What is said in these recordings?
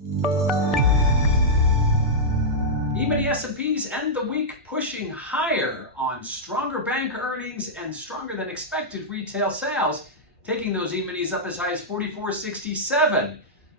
E-mini S&Ps end the week pushing higher on stronger bank earnings and stronger than expected retail sales, taking those E-minis up as high as 44.67.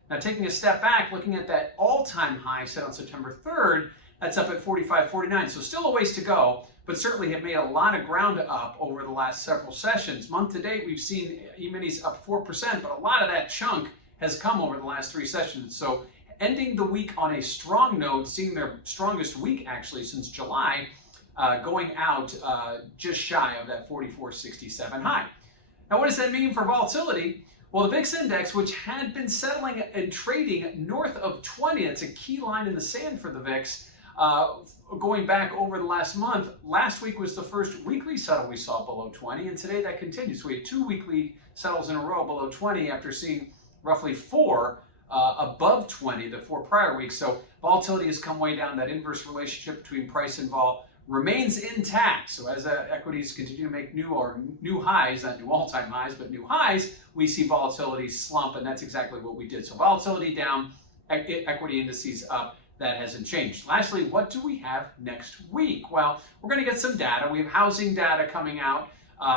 Now, taking a step back, looking at that all-time high set on September 3rd, that's up at 45.49. So still a ways to go, but certainly have made a lot of ground up over the last several sessions. Month to date, we've seen E-minis up 4%, but a lot of that chunk has come over the last three sessions. So ending the week on a strong note, seeing their strongest week actually since July, going out just shy of that 44.67 high. Now, what does that mean for volatility? Well, the VIX index, which had been settling and trading north of 20, that's a key line in the sand for the VIX, going back over the last month. Last week was the first weekly settle we saw below 20, and today that continues. So we had two weekly settles in a row below 20 after seeing roughly four above 20 the four prior weeks. So volatility has come way down. That inverse relationship between price and vol remains intact. So as equities continue to make new highs, not new all-time highs, but new highs, we see volatility slump, and that's exactly what we did. So volatility down, equity indices up. That hasn't changed. Lastly, what do we have next week? Well, we're going to get some data. We have housing data coming out.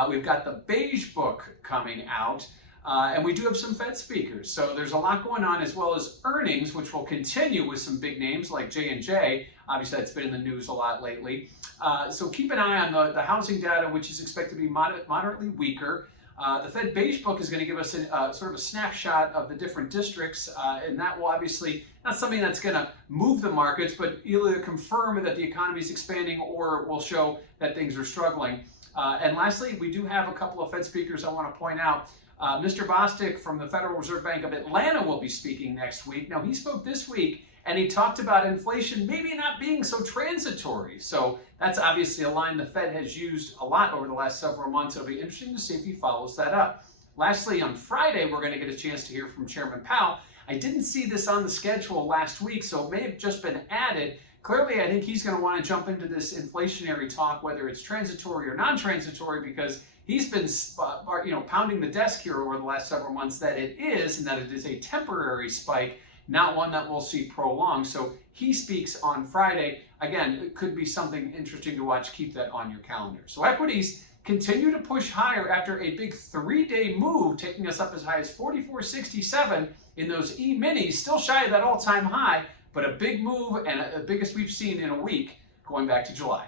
We've got the Beige Book coming out. And we do have some Fed speakers. So there's a lot going on, as well as earnings, which will continue with some big names like J&J. Obviously, that's been in the news a lot lately. So keep an eye on the housing data, which is expected to be moderately weaker. The Fed Beige Book is going to give us sort of a snapshot of the different districts, and that will obviously not something that's going to move the markets, but either confirm that the economy is expanding or will show that things are struggling. And lastly, we do have a couple of Fed speakers I want to point out. Mr. Bostic from the Federal Reserve Bank of Atlanta will be speaking next week. Now, he spoke this week, and he talked about inflation maybe not being so transitory. So that's obviously a line the Fed has used a lot over the last several months. It'll be interesting to see if he follows that up. Lastly, on Friday, we're going to get a chance to hear from Chairman Powell. I didn't see this on the schedule last week, so it may have just been added. Clearly, I think he's going to want to jump into this inflationary talk, whether it's transitory or non-transitory, because he's been pounding the desk here over the last several months that it is, and that it is a temporary spike, not one that we'll see prolonged. So he speaks on Friday. Again, it could be something interesting to watch. Keep that on your calendar. So equities continue to push higher after a big 3-day move, taking us up as high as 44.67 in those E-minis, still shy of that all-time high, but a big move and the biggest we've seen in a week going back to July.